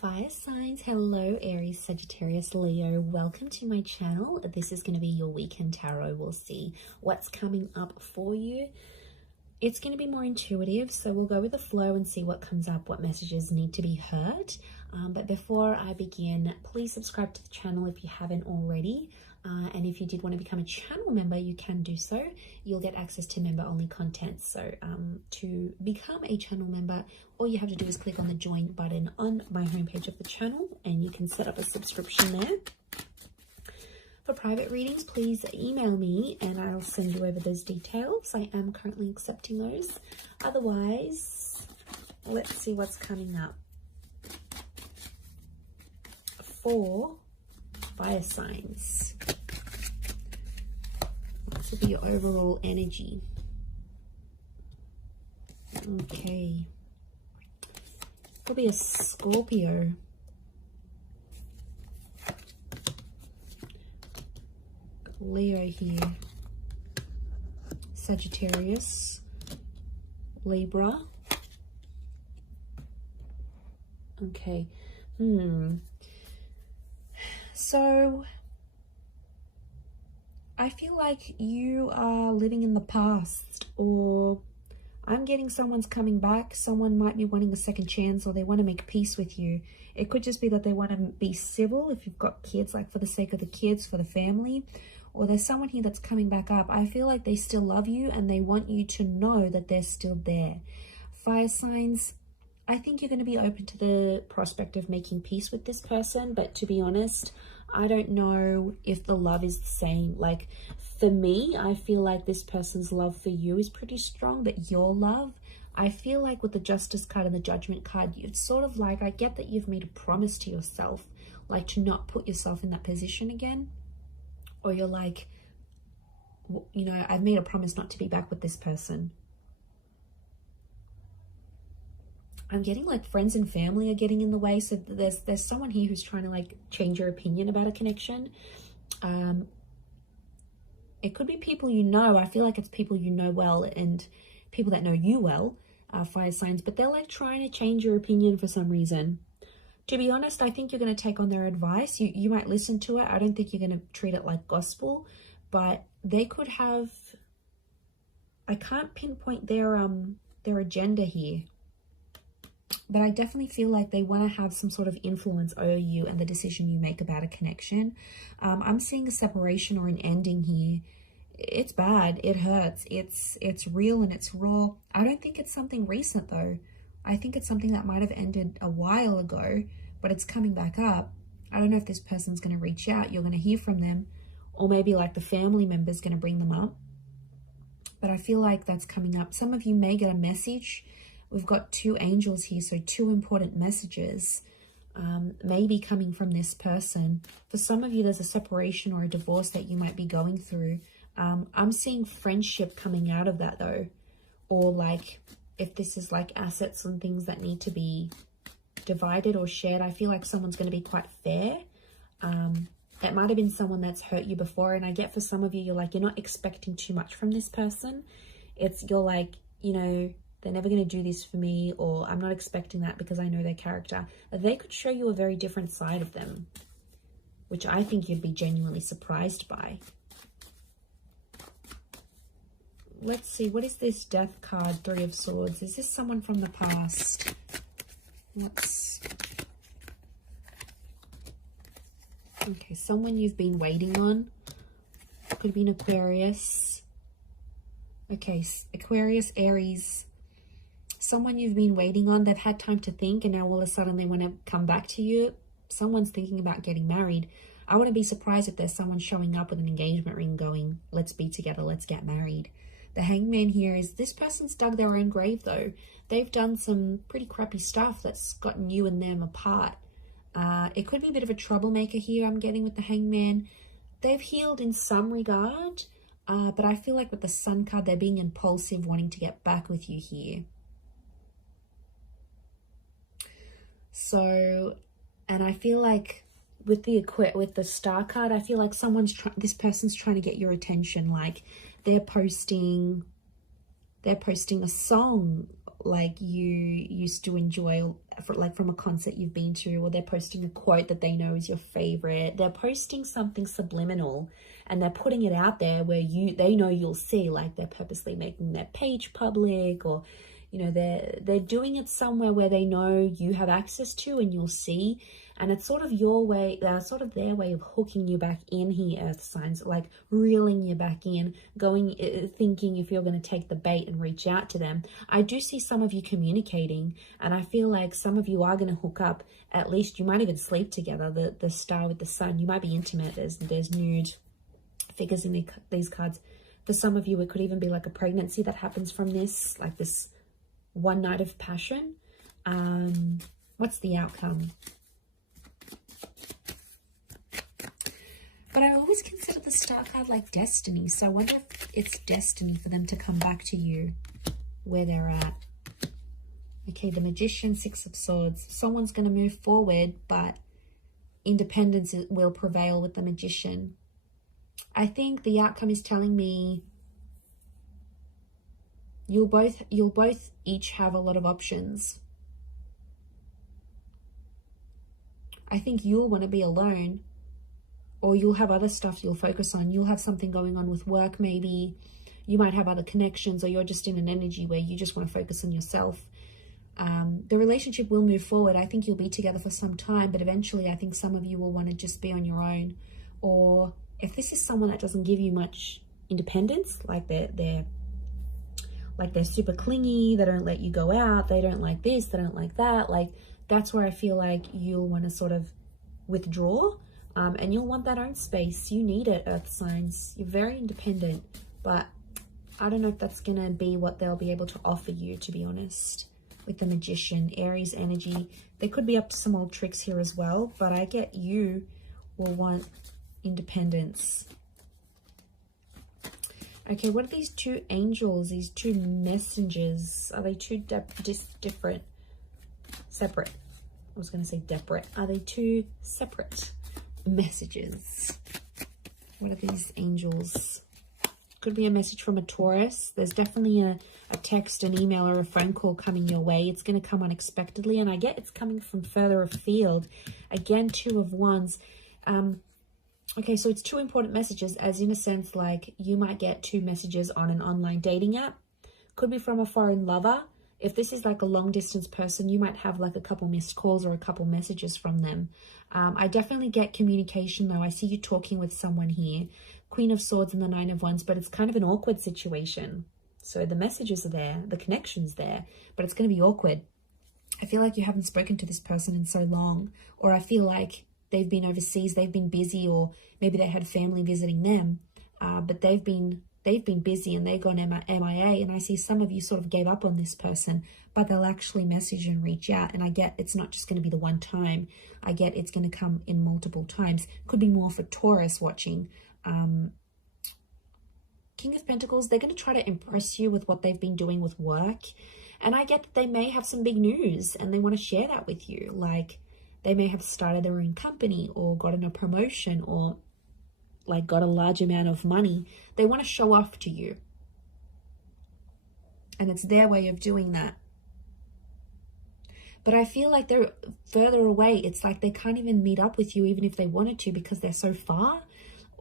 Fire signs, hello Aries, Sagittarius, Leo. Welcome to my channel. This is going to be your weekend tarot. We'll see what's coming up for you. It's going to be more intuitive, so we'll go with the flow and see what comes up, what messages need to be heard. But before I begin, please subscribe to the channel if you haven't already. And if you did want to become a channel member, you can do so. You'll get access to member-only content. So to become a channel member, all you have to do is click on the join button on my homepage of the channel, and you can set up a subscription there. For private readings, please email me and I'll send you over those details. I am currently accepting those. Otherwise, let's see what's coming up for fire signs. This will be your overall energy. Okay. Could be a Scorpio. Leo here. Sagittarius. Libra. Okay. So I feel like you are living in the past, or I'm getting someone's coming back. Someone might be wanting a second chance, or they want to make peace with you. It could just be that they want to be civil if you've got kids, like for the sake of the kids, for the family. Or there's someone here that's coming back up. I feel like they still love you and they want you to know that they're still there. Fire signs, I think you're going to be open to the prospect of making peace with this person. But to be honest, I don't know if the love is the same. Like for me, I feel like this person's love for you is pretty strong, but your love, I feel like with the Justice card and the Judgment card, it's sort of like, I get that you've made a promise to yourself, like to not put yourself in that position again. Or you're like, you know, I've made a promise not to be back with this person. I'm getting like friends and family are getting in the way. So there's someone here who's trying to like change your opinion about a connection. It could be people you know. I feel like it's people you know well and people that know you well, fire signs. But they're like trying to change your opinion for some reason. To be honest, I think you're going to take on their advice. You might listen to it. I don't think you're going to treat it like gospel. But they could have... I can't pinpoint their agenda here. But I definitely feel like they want to have some sort of influence over you and the decision you make about a connection. I'm seeing a separation or an ending here. It's bad. It hurts. It's real and it's raw. I don't think it's something recent though. I think it's something that might have ended a while ago, but it's coming back up. I don't know if this person's going to reach out. You're going to hear from them, or maybe like the family member's going to bring them up. But I feel like that's coming up. Some of you may get a message. We've got two angels here, so two important messages maybe coming from this person. For some of you, there's a separation or a divorce that you might be going through. I'm seeing friendship coming out of that though, or like if this is like assets and things that need to be divided or shared, I feel like someone's going to be quite fair. It might have been someone that's hurt you before, and I get for some of you, you're like, you're not expecting too much from this person. You're like, you know, they're never going to do this for me, or I'm not expecting that because I know their character. They could show you a very different side of them, which I think you'd be genuinely surprised by. Let's see, what is this Death card, Three of Swords? Is this someone from the past? Okay, someone you've been waiting on. Could be an Aquarius. Okay, Aquarius, Aries. Someone you've been waiting on. They've had time to think, and now all of a sudden they want to come back to you. Someone's thinking about getting married. I wouldn't be surprised if there's someone showing up with an engagement ring going, let's be together, let's get married. The Hangman here is this person's dug their own grave though. They've done some pretty crappy stuff that's gotten you and them apart. It could be a bit of a troublemaker here, I'm getting with the Hangman. They've healed in some regard, but I feel like with the Sun card, they're being impulsive, wanting to get back with you here. So, and I feel like with the Star card, I feel like this person's trying to get your attention. Like they're posting a song like you used to enjoy, like from a concert you've been to, or they're posting a quote that they know is your favorite. They're posting something subliminal and they're putting it out there where they know you'll see, like they're purposely making their page public, or you know, they're doing it somewhere where they know you have access to and you'll see. And it's sort of your way, sort of their way of hooking you back in here, earth signs, like reeling you back in, thinking if you're going to take the bait and reach out to them. I do see some of you communicating, and I feel like some of you are going to hook up. At least you might even sleep together. The star with the sun, you might be intimate. There's nude figures in these cards. For some of you, it could even be like a pregnancy that happens from this, like this one night of passion. What's the outcome? But I always consider the star card like destiny. So I wonder if it's destiny for them to come back to you where they're at. Okay, the Magician, Six of Swords. Someone's going to move forward, but independence will prevail with the Magician. I think the outcome is telling me you'll both each have a lot of options. I think you'll want to be alone, or you'll have other stuff you'll focus on. You'll have something going on with work, maybe. You might have other connections, or you're just in an energy where you just want to focus on yourself. The relationship will move forward. I think you'll be together for some time, but eventually I think some of you will want to just be on your own. Or if this is someone that doesn't give you much independence, like they're super clingy, they don't let you go out, they don't like this, they don't like that, like that's where I feel like you'll want to sort of withdraw. And you'll want that own space. You need it, earth signs. You're very independent, but I don't know if that's going to be what they'll be able to offer you, to be honest. With the Magician, Aries energy, they could be up to some old tricks here as well, but I get you will want independence. Okay, what are these two angels, these two messengers? Are they two different? Separate. I was going to say separate. Are they two separate messages? What are these angels? Could be a message from a Taurus. There's definitely a text, an email, or a phone call coming your way. It's going to come unexpectedly, and I get it's coming from further afield. Again, Two of Wands. Okay, so it's two important messages, as in a sense, like you might get two messages on an online dating app. Could be from a foreign lover. If this is like a long distance person, you might have like a couple missed calls or a couple messages from them. I definitely get communication though. I see you talking with someone here. Queen of Swords and the Nine of Wands, but it's kind of an awkward situation. So the messages are there, the connection's there, but it's going to be awkward. I feel like you haven't spoken to this person in so long, or I feel like they've been overseas, they've been busy, or maybe they had family visiting them, but they've been busy and they've gone MIA, and I see some of you sort of gave up on this person, but they'll actually message and reach out, and I get it's not just going to be the one time. I get it's going to come in multiple times. Could be more for Taurus watching. King of Pentacles, they're going to try to impress you with what they've been doing with work, and I get that they may have some big news and they want to share that with you. Like they may have started their own company or gotten a promotion or like got a large amount of money. They want to show off to you, and it's their way of doing that. But I feel like they're further away. It's like they can't even meet up with you even if they wanted to, because they're so far,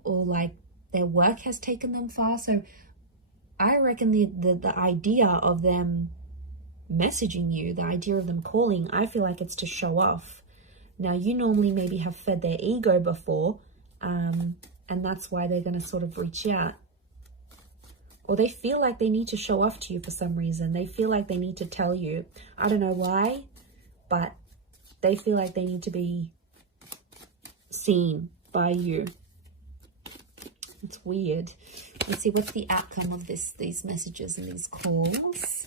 or like their work has taken them far. So I reckon the idea of them messaging you, the idea of them calling, I feel like it's to show off. Now, you normally maybe have fed their ego before, and that's why they're going to sort of reach out. Or they feel like they need to show off to you for some reason. They feel like they need to tell you. I don't know why, but they feel like they need to be seen by you. It's weird. Let's see, what's the outcome of these messages and these calls?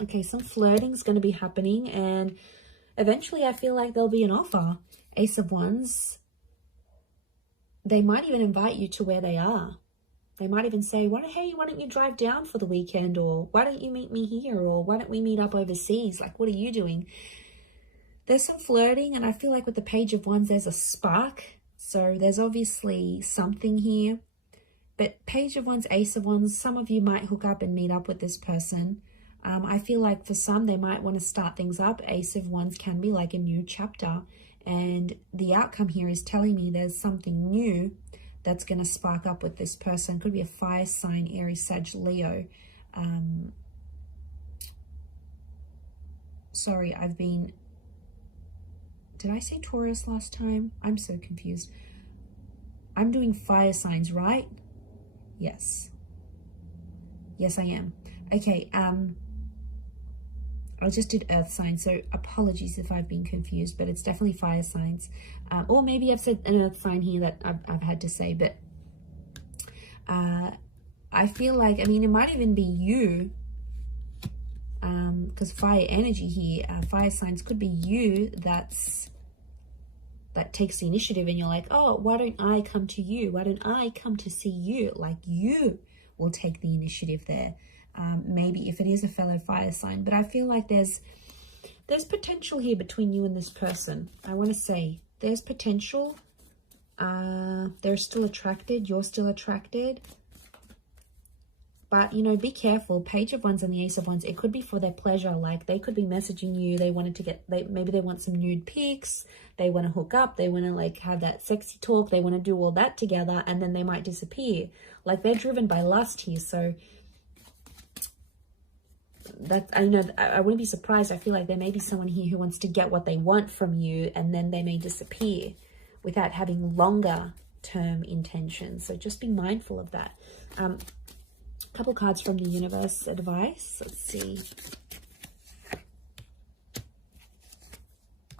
Okay, some flirting is going to be happening, and eventually I feel like there'll be an offer. Ace of Wands. They might even invite you to where they are. They might even say, hey, why don't you drive down for the weekend? Or why don't you meet me here? Or why don't we meet up overseas? Like, what are you doing? There's some flirting, and I feel like with the Page of Wands, there's a spark. So there's obviously something here. But Page of Wands, Ace of Wands, some of you might hook up and meet up with this person. I feel like for some, they might want to start things up. Ace of Wands can be like a new chapter. And the outcome here is telling me there's something new that's going to spark up with this person. Could be a fire sign, Aries, Sag, Leo. Sorry, did I say Taurus last time? I'm so confused. I'm doing fire signs, right? Yes. Yes, I am. Okay, I just did earth signs, so apologies if I've been confused, but it's definitely fire signs. Or maybe I've said an earth sign here that I've had to say, but I feel like, I mean, it might even be you, because fire energy here, fire signs could be you that takes the initiative, and you're like, oh, why don't I come to you? Why don't I come to see you? Like, you will take the initiative there. Maybe if it is a fellow fire sign, but I feel like there's potential here between you and this person. I want to say there's potential. They're still attracted. You're still attracted. But, you know, be careful. Page of Wands and the Ace of Wands, it could be for their pleasure. Like, they could be messaging you. They wanted to maybe they want some nude pics. They want to hook up. They want to, like, have that sexy talk. They want to do all that together, and then they might disappear. Like, they're driven by lust here. So, I know, I wouldn't be surprised. I feel like there may be someone here who wants to get what they want from you, and then they may disappear without having longer term intentions. So just be mindful of that. Couple cards from the universe advice. Let's see.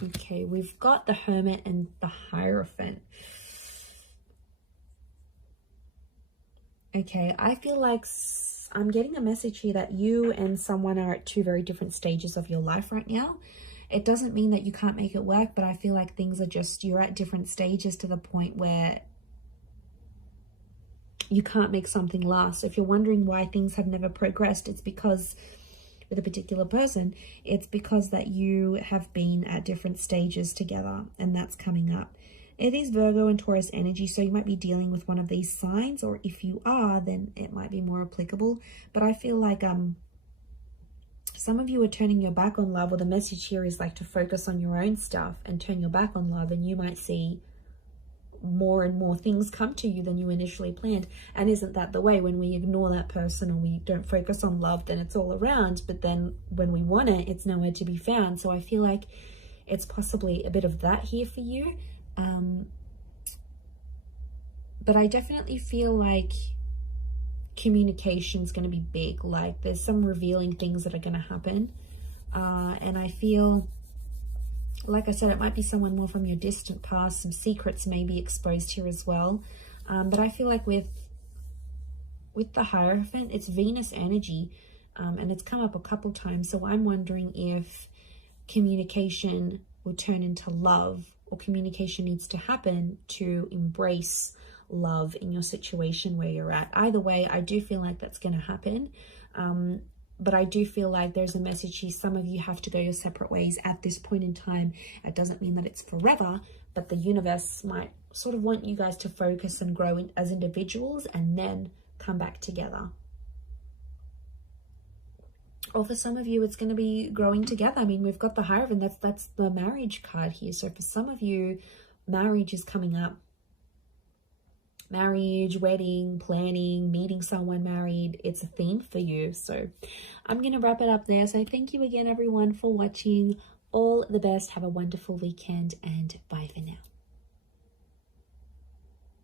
Okay, we've got the Hermit and the Hierophant. Okay, I feel like I'm getting a message here that you and someone are at two very different stages of your life right now. It doesn't mean that you can't make it work, but I feel like things are just, you're at different stages to the point where you can't make something last. So if you're wondering why things have never progressed, it's because with a particular person, it's because that you have been at different stages together, and that's coming up. It is Virgo and Taurus energy, so you might be dealing with one of these signs, or if you are, then it might be more applicable. But I feel like some of you are turning your back on love, or the message here is like to focus on your own stuff and turn your back on love, and you might see more and more things come to you than you initially planned. And isn't that the way? When we ignore that person or we don't focus on love, then it's all around, but then when we want it, it's nowhere to be found. So I feel like it's possibly a bit of that here for you. But I definitely feel like communication is going to be big. Like, there's some revealing things that are going to happen, and I feel, like I said, it might be someone more from your distant past. Some secrets may be exposed here as well. But I feel like with the Hierophant, it's Venus energy, and it's come up a couple times. So I'm wondering if communication will turn into love, or communication needs to happen to embrace love in your situation where you're at. Either way, I do feel like that's going to happen. But I do feel like there's a message here. Some of you have to go your separate ways at this point in time. It doesn't mean that it's forever, but the universe might sort of want you guys to focus and grow as individuals and then come back together. Or for some of you, it's going to be growing together. I mean, we've got the Hierophant. That's the marriage card here. So for some of you, marriage is coming up. Marriage, wedding, planning, meeting someone married. It's a theme for you. So I'm going to wrap it up there. So thank you again, everyone, for watching. All the best. Have a wonderful weekend, and bye for now.